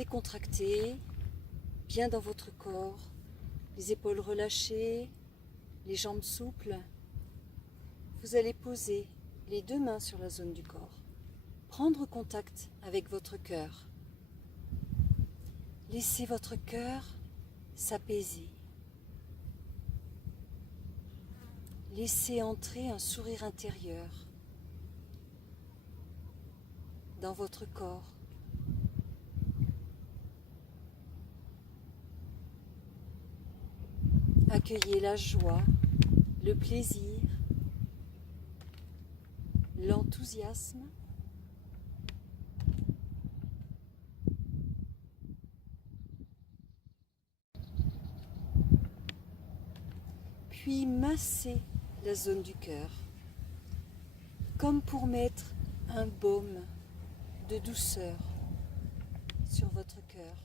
décontracté, bien dans votre corps, les épaules relâchées, les jambes souples. Vous allez poser les deux mains sur la zone du corps, prendre contact avec votre cœur. Laissez votre cœur s'apaiser. Laissez entrer un sourire intérieur dans votre corps. Accueillez la joie, le plaisir, l'enthousiasme. Puis massez la zone du cœur, comme pour mettre un baume de douceur sur votre cœur.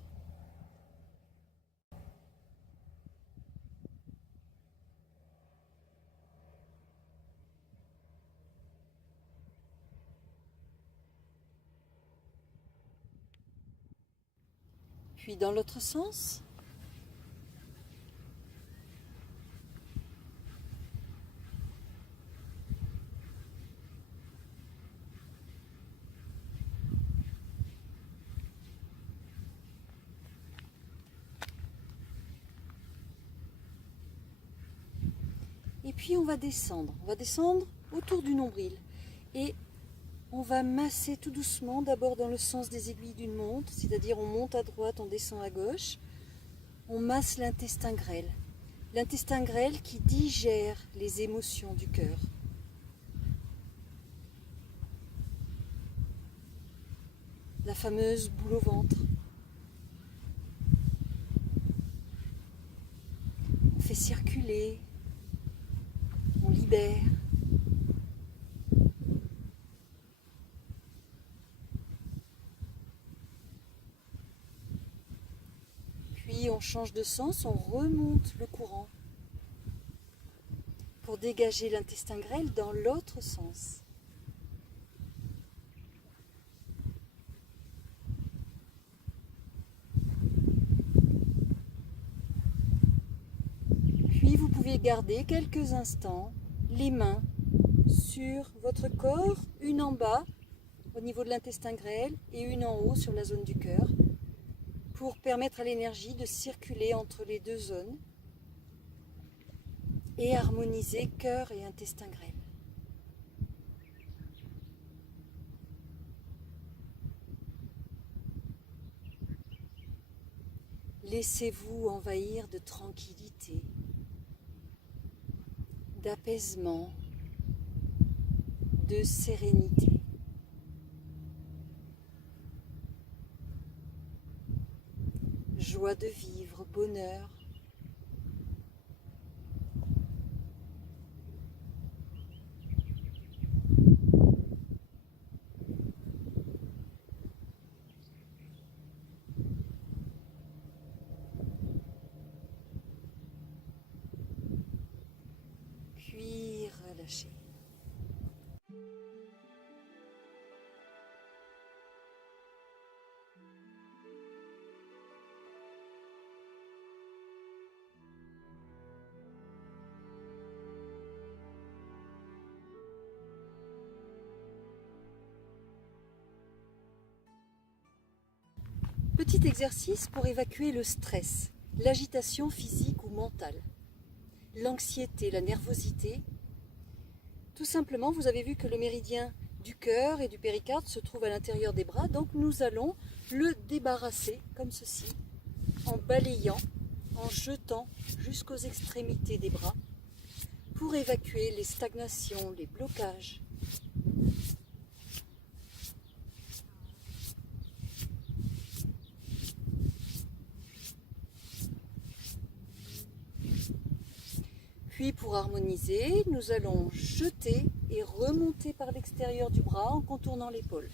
Puis dans l'autre sens, et puis on va descendre autour du nombril et on va masser tout doucement, d'abord dans le sens des aiguilles d'une montre, c'est-à-dire on monte à droite, on descend à gauche. On masse l'intestin grêle. L'intestin grêle qui digère les émotions du cœur. La fameuse boule au ventre. On fait circuler, on libère. Puis on change de sens, on remonte le courant pour dégager l'intestin grêle dans l'autre sens. Puis vous pouvez garder quelques instants les mains sur votre corps, une en bas au niveau de l'intestin grêle et une en haut sur la zone du cœur, pour permettre à l'énergie de circuler entre les deux zones et harmoniser cœur et intestin grêle. Laissez-vous envahir de tranquillité, d'apaisement, de sérénité. Joie de vivre, bonheur. Puis relâchez. Petit exercice pour évacuer le stress, l'agitation physique ou mentale, l'anxiété, la nervosité. Tout simplement, vous avez vu que le méridien du cœur et du péricarde se trouve à l'intérieur des bras, donc nous allons le débarrasser comme ceci, en balayant, en jetant jusqu'aux extrémités des bras, pour évacuer les stagnations, les blocages. Puis pour harmoniser, nous allons jeter et remonter par l'extérieur du bras en contournant l'épaule.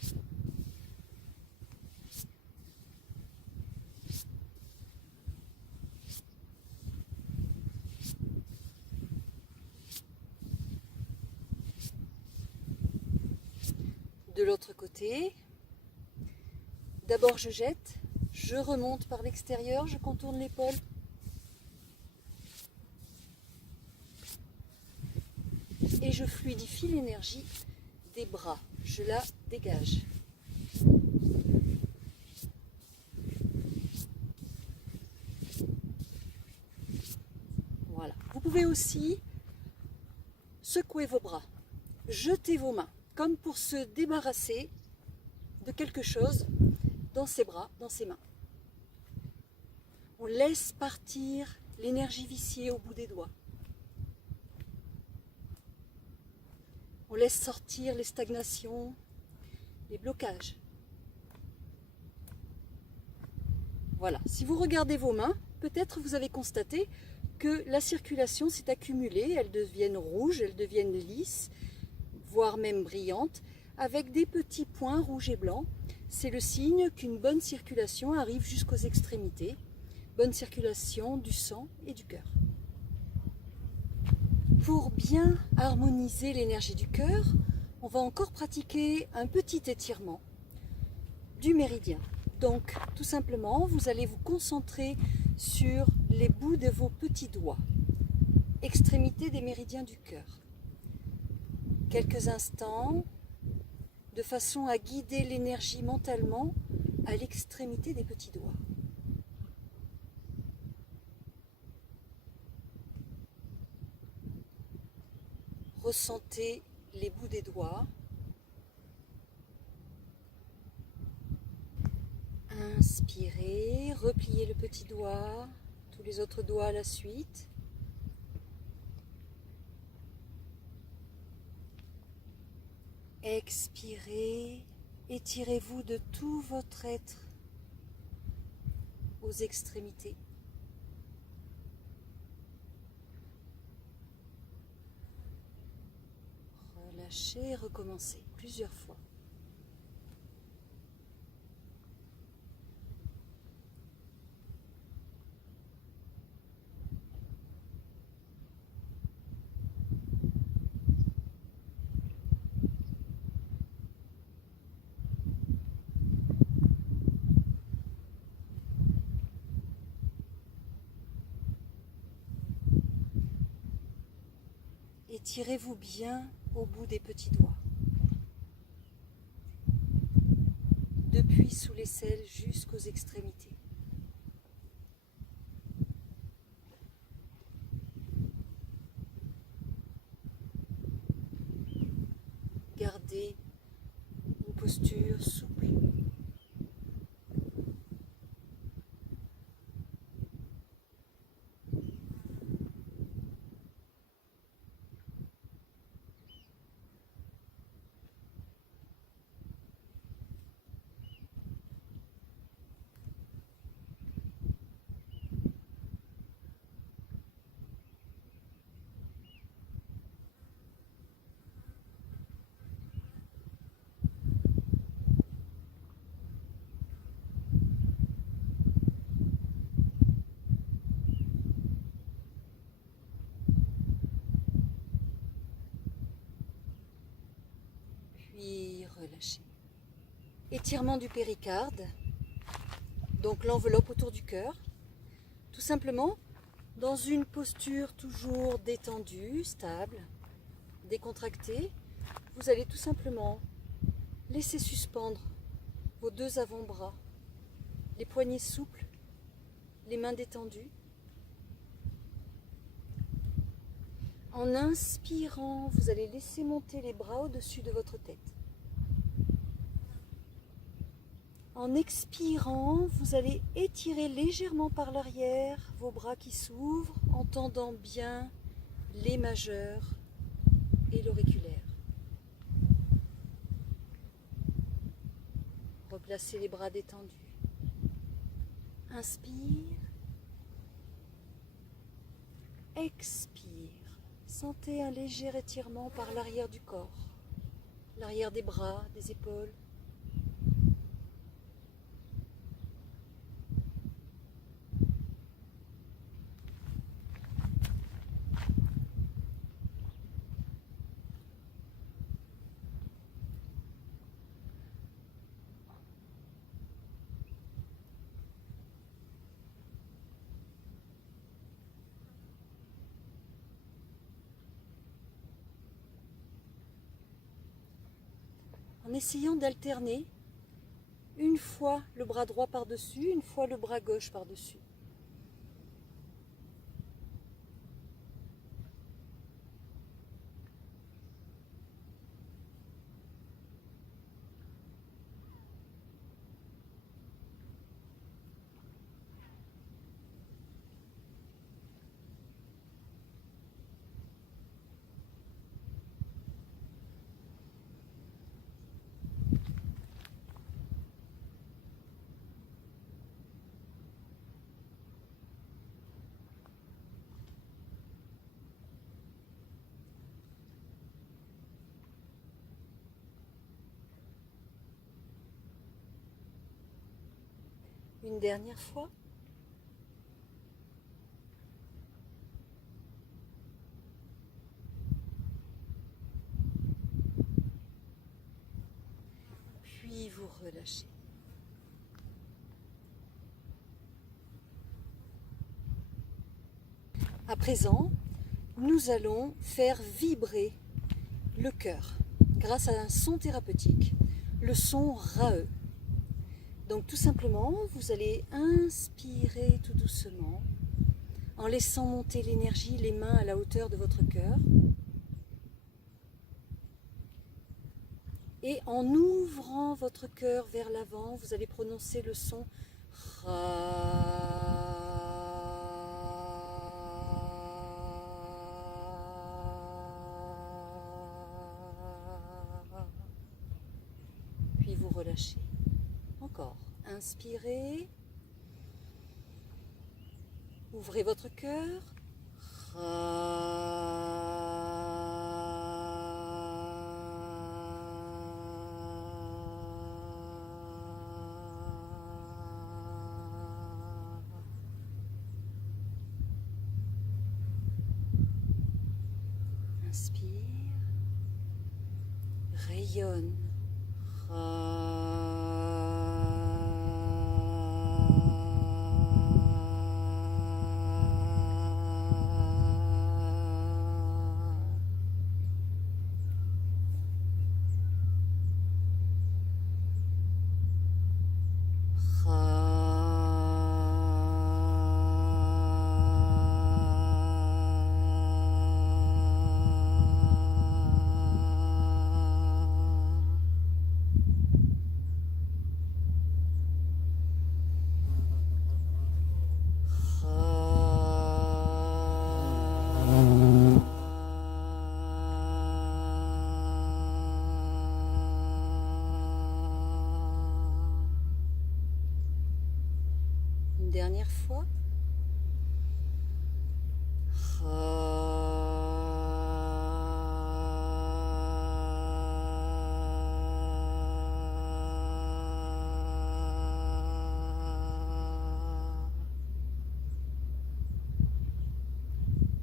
De l'autre côté, d'abord je jette, Je remonte par l'extérieur, je contourne l'épaule. Et je fluidifie l'énergie des bras. Je la dégage. Voilà. Vous pouvez aussi secouer vos bras, jeter vos mains, comme pour se débarrasser de quelque chose dans ses bras, dans ses mains. On laisse partir l'énergie viciée au bout des doigts. On laisse sortir les stagnations, les blocages. Voilà, si vous regardez vos mains, peut-être vous avez constaté que la circulation s'est accumulée, elles deviennent rouges, elles deviennent lisses, voire même brillantes, avec des petits points rouges et blancs. C'est le signe qu'une bonne circulation arrive jusqu'aux extrémités, bonne circulation du sang et du cœur. Pour bien harmoniser l'énergie du cœur, on va encore pratiquer un petit étirement du méridien. Donc, tout simplement, vous allez vous concentrer sur les bouts de vos petits doigts, extrémité des méridiens du cœur. Quelques instants, de façon à guider l'énergie mentalement à l'extrémité des petits doigts. Ressentez les bouts des doigts. Inspirez, repliez le petit doigt, tous les autres doigts à la suite. Expirez, étirez-vous de tout votre être aux extrémités. Relâchez, recommencez plusieurs fois. Étirez-vous bien au bout des petits doigts. Depuis sous l'aisselle jusqu'aux extrémités. Gardez une posture souple. Puis relâchez. Étirement du péricarde, donc l'enveloppe autour du cœur. Tout simplement, dans une posture toujours détendue, stable, décontractée, vous allez tout simplement laisser suspendre vos deux avant-bras, les poignets souples, les mains détendues. En inspirant, vous allez laisser monter les bras au-dessus de votre tête. En expirant, vous allez étirer légèrement par l'arrière vos bras qui s'ouvrent en tendant bien les majeurs et l'auriculaire. Replacez les bras détendus. Inspire. Expire. Sentez un léger étirement par l'arrière du corps, l'arrière des bras, des épaules. en essayant d'alterner une fois le bras droit par-dessus, une fois le bras gauche par-dessus. Une dernière fois. Puis vous relâchez. À présent, nous allons faire vibrer le cœur grâce à un son thérapeutique, le son RAE. Donc tout simplement, vous allez inspirer tout doucement en laissant monter l'énergie, les mains à la hauteur de votre cœur. Et en ouvrant votre cœur vers l'avant, vous allez prononcer le son RA. Puis vous relâchez. Encore. Inspirez. Ouvrez votre cœur. Inspire. Rayonne. Dernière fois.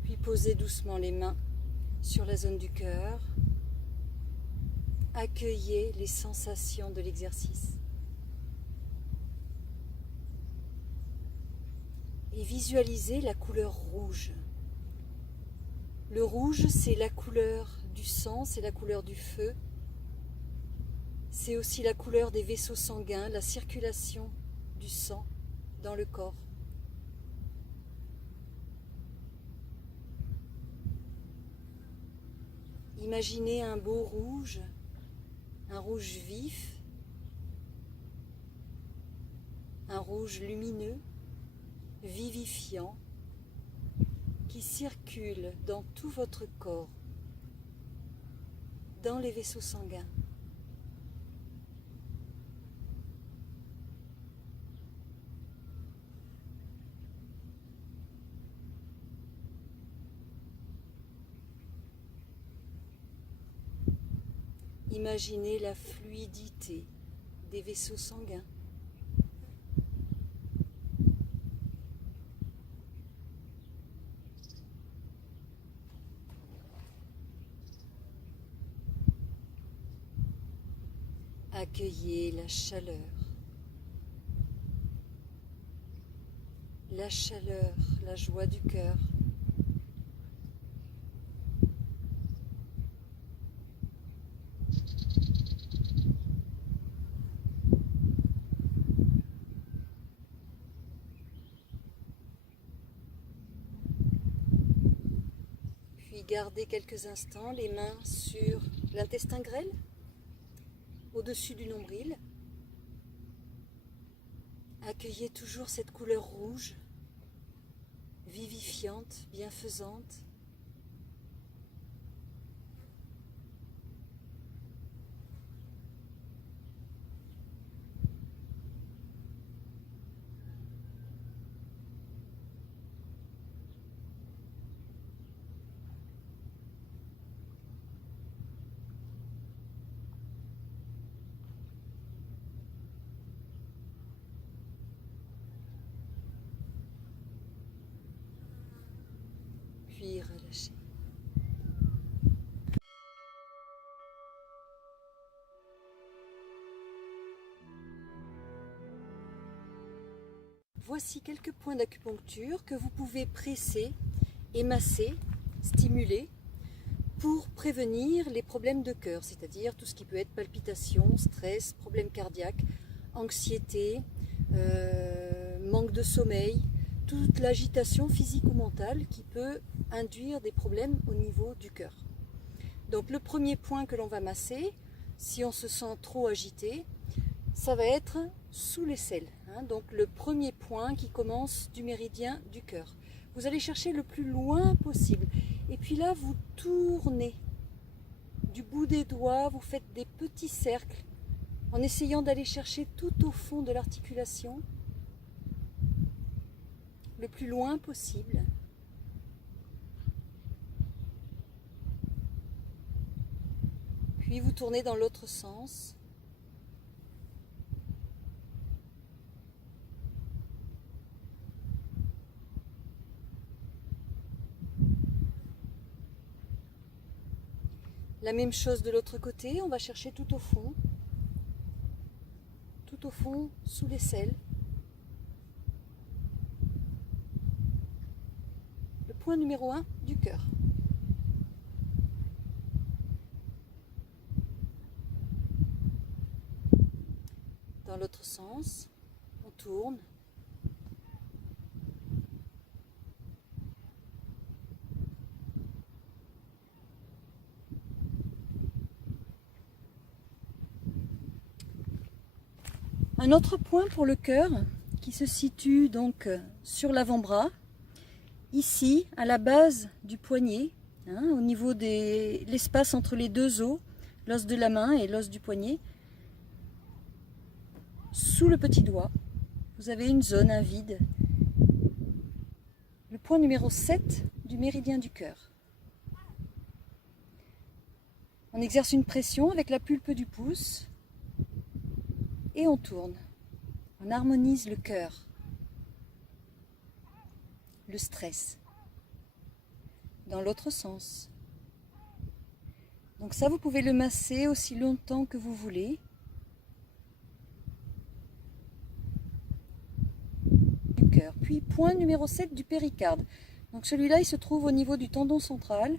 Puis posez doucement les mains sur la zone du cœur. Accueillez les sensations de l'exercice. Et visualisez la couleur rouge. Le rouge, c'est la couleur du sang, c'est la couleur du feu. C'est aussi la couleur des vaisseaux sanguins, la circulation du sang dans le corps. Imaginez un beau rouge, un rouge vif, un rouge lumineux, vivifiant, qui circule dans tout votre corps, dans les vaisseaux sanguins. Imaginez la fluidité des vaisseaux sanguins. Accueillez la chaleur, la joie du cœur. gardez quelques instants les mains sur l'intestin grêle, au-dessus du nombril. Accueillez toujours cette couleur rouge, vivifiante, bienfaisante. Puis relâchez. Voici quelques points d'acupuncture que vous pouvez presser et masser, stimuler, pour prévenir les problèmes de cœur, c'est-à-dire tout ce qui peut être palpitations, stress, problèmes cardiaques, anxiété, manque de sommeil, toute l'agitation physique ou mentale qui peut induire des problèmes au niveau du cœur. Donc le premier point que l'on va masser, si on se sent trop agité, ça va être sous l'aisselle. Donc le premier point qui commence du méridien du cœur. Vous allez chercher le plus loin possible. Et puis là, vous tournez du bout des doigts, vous faites des petits cercles en essayant d'aller chercher tout au fond de l'articulation, le plus loin possible. Puis vous tournez dans l'autre sens. La même chose de l'autre côté, on va chercher tout au fond sous l'aisselle. Le point numéro 1 du cœur. Dans l'autre sens, on tourne. Un autre point pour le cœur qui se situe donc sur l'avant-bras, ici à la base du poignet, au niveau de l'espace entre les deux os, l'os de la main et l'os du poignet. Sous le petit doigt, vous avez une zone, un vide. Le point numéro 7 du méridien du cœur. On exerce une pression avec la pulpe du pouce. Et on tourne, on harmonise le cœur, le stress, dans l'autre sens. Donc ça, vous pouvez le masser aussi longtemps que vous voulez. Du cœur. Puis point numéro 7 du péricarde. Donc celui-là, il se trouve au niveau du tendon central,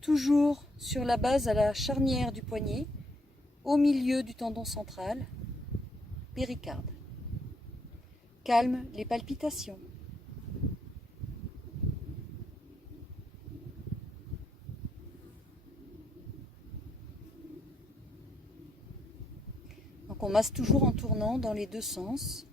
toujours sur la base à la charnière du poignet, au milieu du tendon central. Péricarde. Calme les palpitations. Donc on masse toujours en tournant dans les deux sens.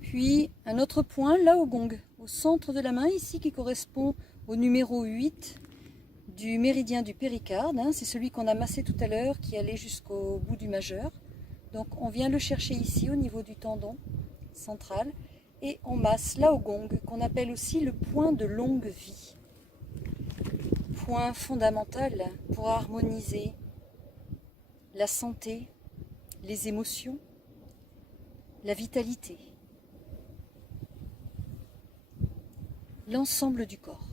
Puis un autre point là au gong, au centre de la main ici qui correspond au numéro 8 du méridien du péricarde, c'est celui qu'on a massé tout à l'heure qui allait jusqu'au bout du majeur. Donc on vient le chercher ici au niveau du tendon central et on masse là au gong qu'on appelle aussi le point de longue vie. Point fondamental pour harmoniser la santé, les émotions, la vitalité, l'ensemble du corps.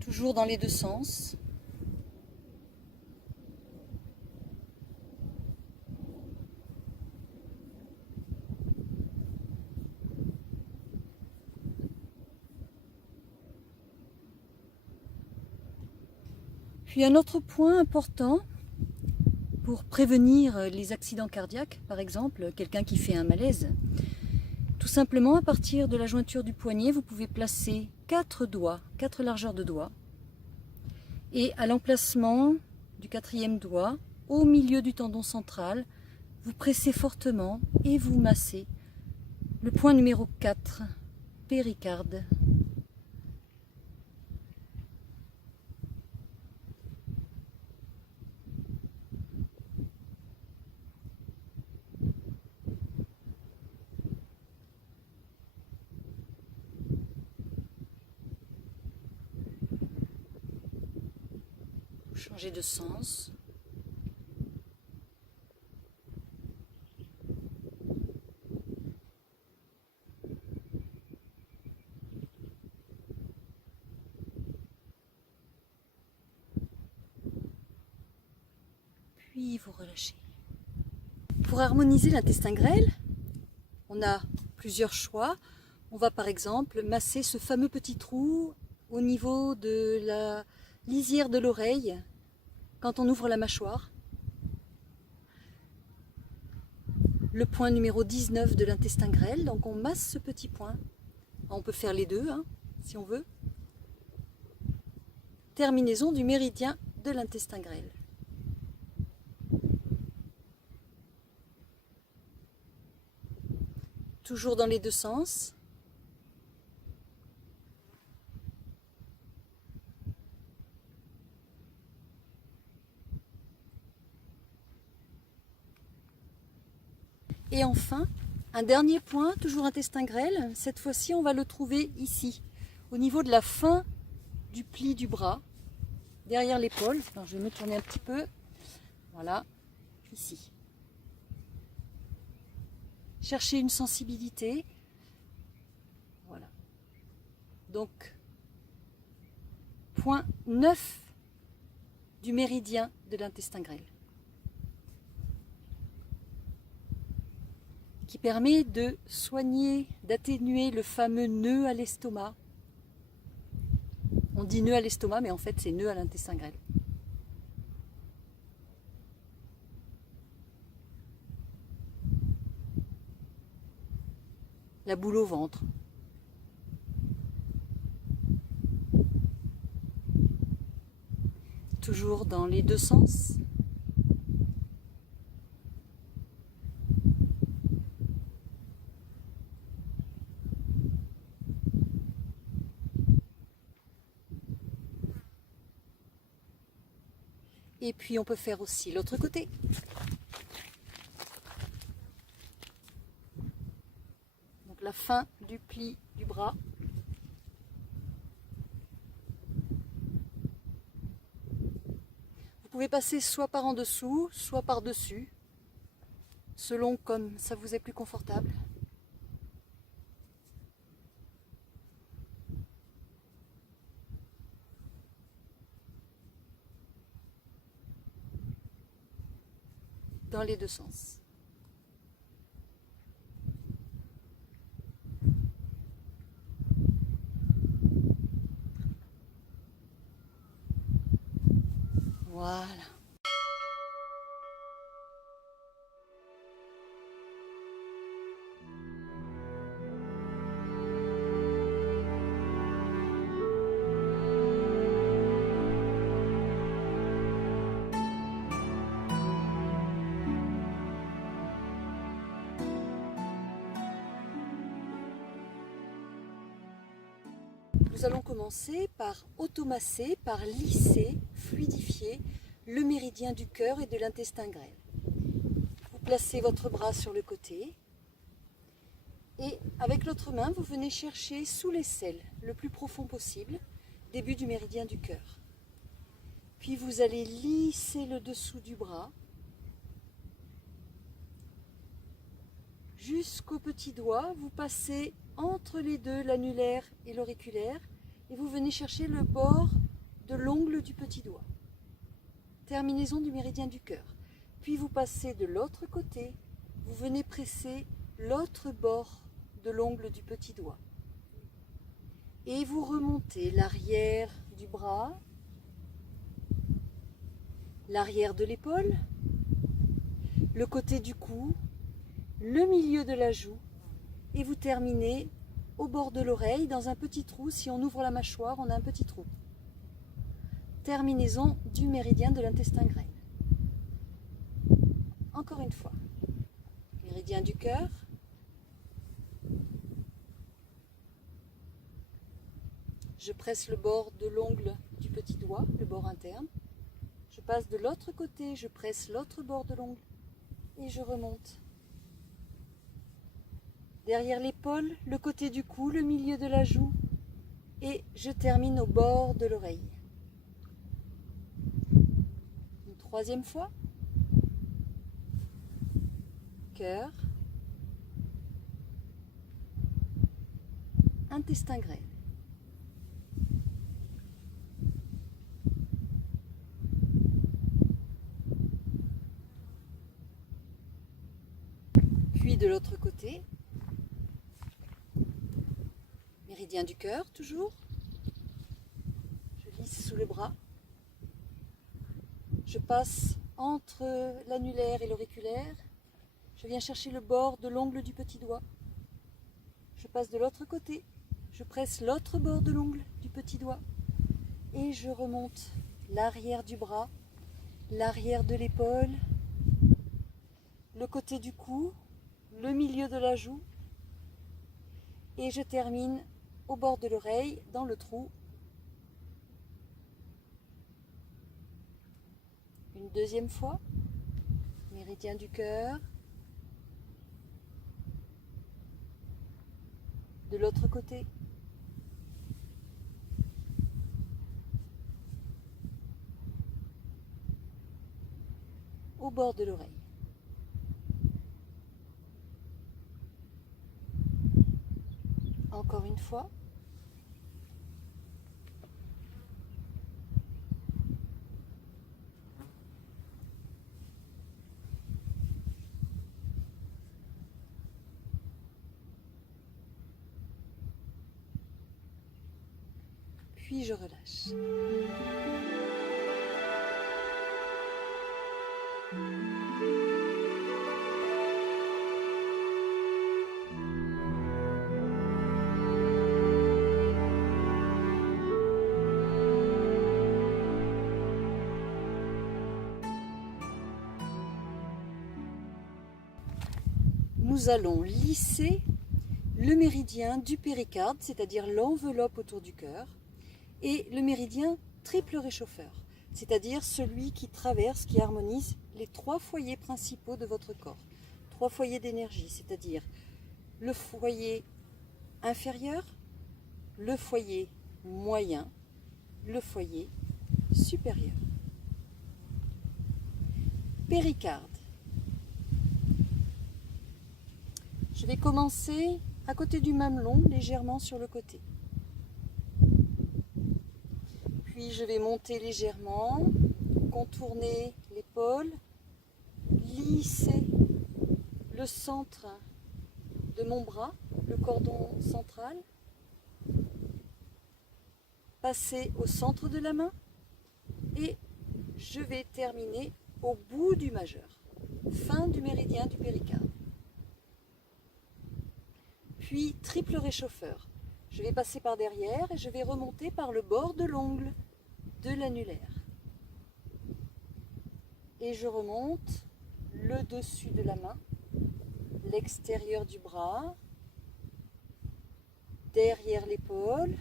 Toujours dans les deux sens. Puis un autre point important pour prévenir les accidents cardiaques, par exemple, quelqu'un qui fait un malaise. Tout simplement, à partir de la jointure du poignet, vous pouvez placer 4 doigts, 4 largeurs de doigts. Et à l'emplacement du 4e doigt, au milieu du tendon central, vous pressez fortement et vous massez le point numéro 4, péricarde. Changer de sens. Puis vous relâchez. Pour harmoniser l'intestin grêle, on a plusieurs choix. On va par exemple masser ce fameux petit trou au niveau de la lisière de l'oreille quand on ouvre la mâchoire. Le point numéro 19 de l'intestin grêle, donc on masse ce petit point. On peut faire les deux hein, si on veut. Terminaison du méridien de l'intestin grêle. Toujours dans les deux sens. Et enfin, un dernier point, toujours intestin grêle. Cette fois-ci, on va le trouver ici, au niveau de la fin du pli du bras, derrière l'épaule. Alors, je vais me tourner un petit peu. Voilà, ici. Cherchez une sensibilité. Voilà. Donc, point 9 du méridien de l'intestin grêle, qui permet de soigner, d'atténuer le fameux nœud à l'estomac. On dit nœud à l'estomac, mais en fait c'est nœud à l'intestin grêle. La boule au ventre. Toujours dans les deux sens. Et puis on peut faire aussi l'autre côté. Donc la fin du pli du bras. Vous pouvez passer soit par en dessous, soit par dessus, selon comme ça vous est plus confortable. Dans les deux sens. Voilà. Nous allons commencer par automasser, par lisser, fluidifier le méridien du cœur et de l'intestin grêle. Vous placez votre bras sur le côté et avec l'autre main, vous venez chercher sous l'aisselle, le plus profond possible, début du méridien du cœur. Puis vous allez lisser le dessous du bras jusqu'au petit doigt, vous passez entre les deux, l'annulaire et l'auriculaire, et vous venez chercher le bord de l'ongle du petit doigt. Terminaison du méridien du cœur. Puis vous passez de l'autre côté, vous venez presser l'autre bord de l'ongle du petit doigt. Et vous remontez l'arrière du bras, l'arrière de l'épaule, le côté du cou, le milieu de la joue et vous terminez au bord de l'oreille dans un petit trou. Si on ouvre la mâchoire, on a un petit trou. Terminaison du méridien de l'intestin grêle. Encore une fois, méridien du cœur, je presse le bord de l'ongle du petit doigt, le bord interne. Je passe de l'autre côté, je presse l'autre bord de l'ongle et je remonte. Derrière l'épaule, le côté du cou, le milieu de la joue et je termine au bord de l'oreille. Une troisième fois. Cœur, intestin grêle. Puis de l'autre côté, méridien du cœur toujours. Je lisse sous le bras. Je passe entre l'annulaire et l'auriculaire. Je viens chercher le bord de l'ongle du petit doigt. Je passe de l'autre côté. Je presse l'autre bord de l'ongle du petit doigt. Et je remonte l'arrière du bras, l'arrière de l'épaule, le côté du cou, le milieu de la joue. Et je termine au bord de l'oreille, dans le trou. Une deuxième fois. Méridien du cœur. De l'autre côté. Au bord de l'oreille. Encore une fois. Puis je relâche. Nous allons lisser le méridien du péricarde, c'est-à-dire l'enveloppe autour du cœur, et le méridien triple réchauffeur, c'est-à-dire celui qui traverse, qui harmonise les trois foyers principaux de votre corps. Trois foyers d'énergie, c'est-à-dire le foyer inférieur, le foyer moyen, le foyer supérieur. Péricarde. Je vais commencer à côté du mamelon, légèrement sur le côté. Puis je vais monter légèrement, contourner l'épaule, lisser le centre de mon bras, le cordon central, passer au centre de la main et je vais terminer au bout du majeur, fin du méridien du péricarde. Puis triple réchauffeur. Je vais passer par derrière et je vais remonter par le bord de l'ongle de l'annulaire. Et je remonte le dessus de la main, l'extérieur du bras, derrière l'épaule,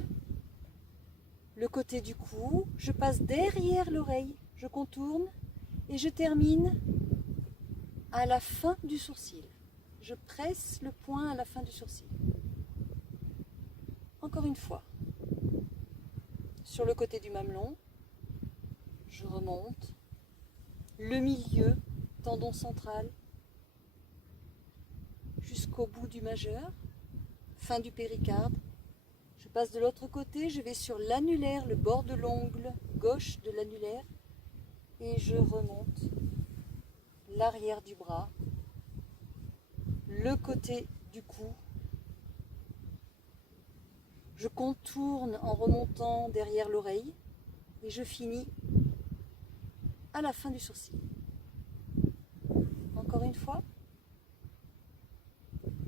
le côté du cou, je passe derrière l'oreille, je contourne et je termine à la fin du sourcil. Je presse le poing à la fin du sourcil. Encore une fois. Sur le côté du mamelon, je remonte. Le milieu, tendon central, jusqu'au bout du majeur, fin du péricarde. Je passe de l'autre côté, je vais sur l'annulaire, le bord de l'ongle gauche de l'annulaire, et je remonte l'arrière du bras, le côté du cou. Je contourne en remontant derrière l'oreille et je finis à la fin du sourcil. Encore Encore une fois.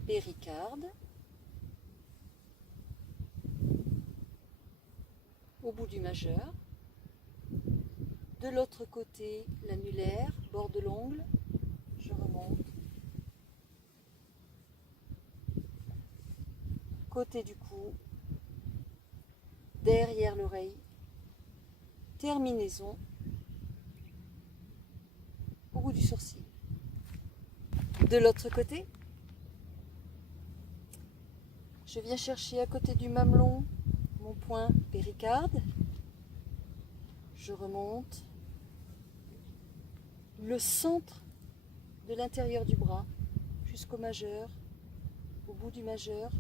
Péricarde. Au bout du majeur. De l'autre côté, l'annulaire, bord de l'ongle. Je remonte. Côté du cou. Derrière l'oreille. Terminaison. Au bout du sourcil. De l'autre côté, je viens chercher à côté du mamelon mon point péricarde. Je remonte le centre de l'intérieur du bras jusqu'au majeur, au bout du majeur.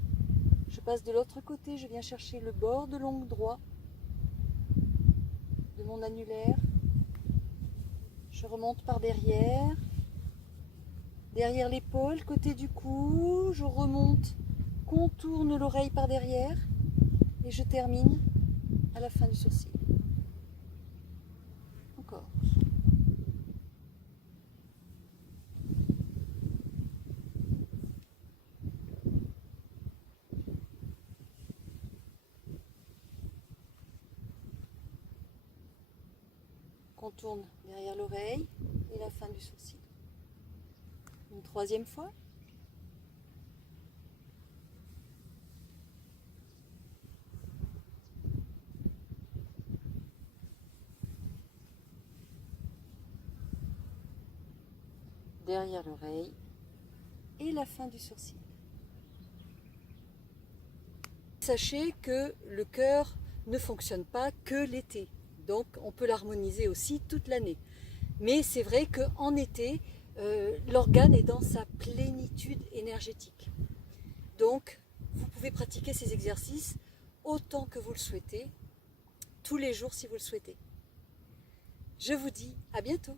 Je passe de l'autre côté, je viens chercher le bord de l'ongle droit de mon annulaire. Je remonte par derrière. Derrière l'épaule, côté du cou, je remonte, contourne l'oreille par derrière et je termine à la fin du sourcil. Encore. Contourne derrière l'oreille et la fin du sourcil. Une troisième fois. Derrière l'oreille et la fin du sourcil. Sachez que le cœur ne fonctionne pas que l'été, donc on peut l'harmoniser aussi toute l'année. Mais c'est vrai qu'en été, l'organe est dans sa plénitude énergétique. Donc, vous pouvez pratiquer ces exercices autant que vous le souhaitez, tous les jours si vous le souhaitez. Je vous dis à bientôt.